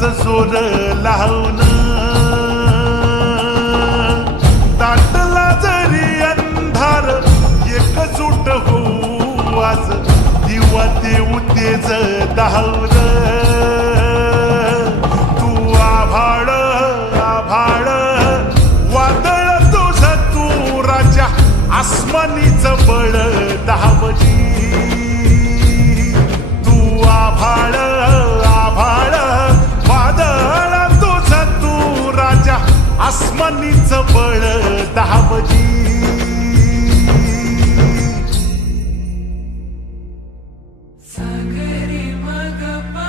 जोर लावून दाटला जरी अंधार एकजूट होऊ आज दिवा देऊ तेज दाहून तू आभाळ आभाळ वादळ तुझ तू राजा आसमान